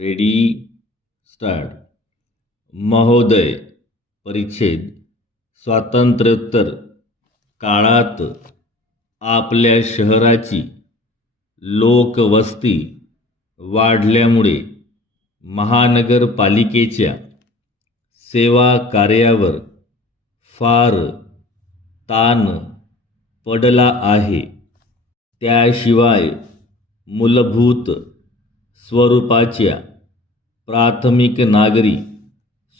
Ready start. महोदय परिच्छेद स्वातंत्र्योत्तर काळात आपल्या शहराची लोकवस्ती वाढल्यामुळे महानगरपालिकेच्या सेवा कार्यावर फार ताण पडला आहे. त्याशिवाय मूलभूत स्वरूपाच्या प्राथमिक नागरी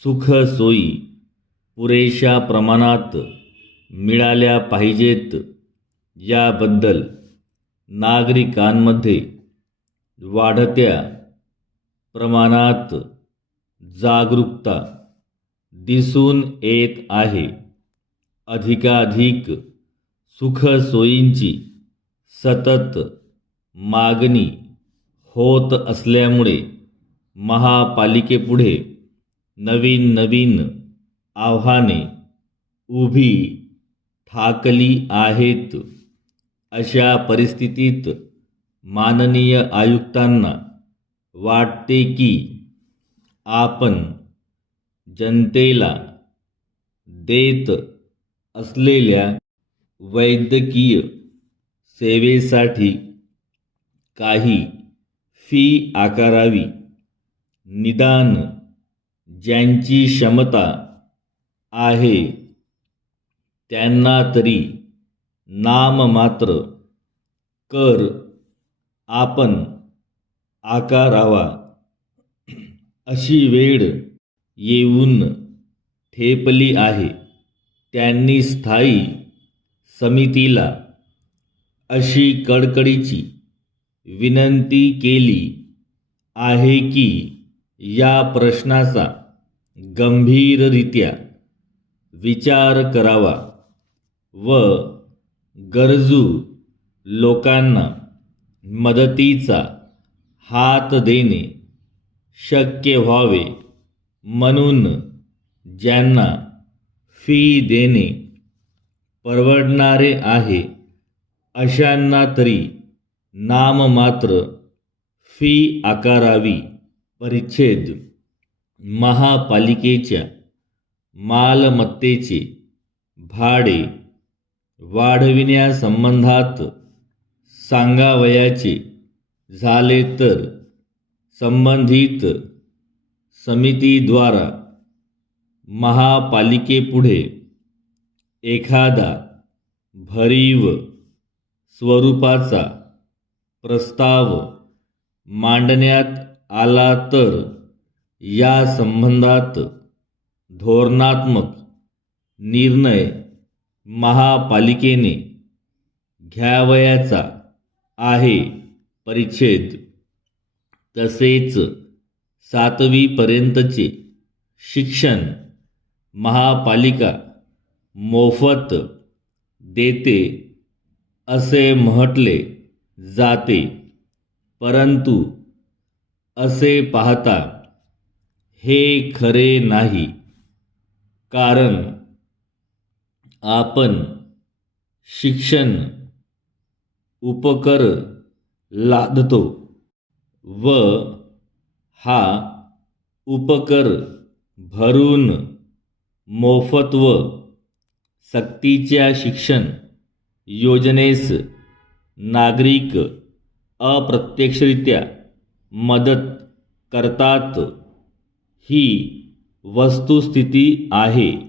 सुखसोयी पुरेशा प्रमाणात मिळाल्या पाहिजेत. याबद्दल नागरिकांमध्ये वाढत्या प्रमाणात जागरूकता दिसून येत आहे. अधिकाधिक सुखसोयींची सतत मागणी होत असल्यामुळे महापालिकेपुढे नवीन नवीन आव्हाने उभी ठाकली आहेत अशा परिस्थितीत माननीय आयुक्तांना वाटते की आपण जनतेला देत असलेल्या वैद्यकीय सेवेसाठी काही फी आकारावी. निदान ज्यांची क्षमता आहे त्यांना तरी नाममात्र कर आपण आकारावा. अशी वेळ येऊन ठेपली आहे. त्यांनी स्थायी समितीला अशी कडकडीची विनंती केली आहे की या प्रश्नाचा गंभीररित्या विचार करावा व गरजू लोकांना मदतीचा हात देणे शक्य व्हावे म्हणून ज्यांना फी देणे परवडणारे आहे अशांना तरी नाममात्र फी आकारावी. परिच्छेद. महापालिकेच्या मालमत्तेचे भाडे वाढविण्यासंबंधात सांगावयाचे झाले तर संबंधित समितीद्वारा महापालिकेपुढे एखादा भरीव स्वरूपाचा प्रस्ताव मांडण्यात आला तर या संबंधात धोरणात्मक निर्णय महापालिकेने घ्यावयाचा आहे. परिच्छेद तसेच सातवीपर्यंतचे शिक्षण महापालिका मोफत देते असे म्हटले जाते. परंतु असे पाहता हे खरे नाही. कारण आपण शिक्षण उपकर लादतो व हा उपकर भरून मोफत व सक्तीच्या शिक्षण योजनेस नागरिक अप्रत्यक्षरित्या मदत करतात. ही वस्तुस्थिती आहे.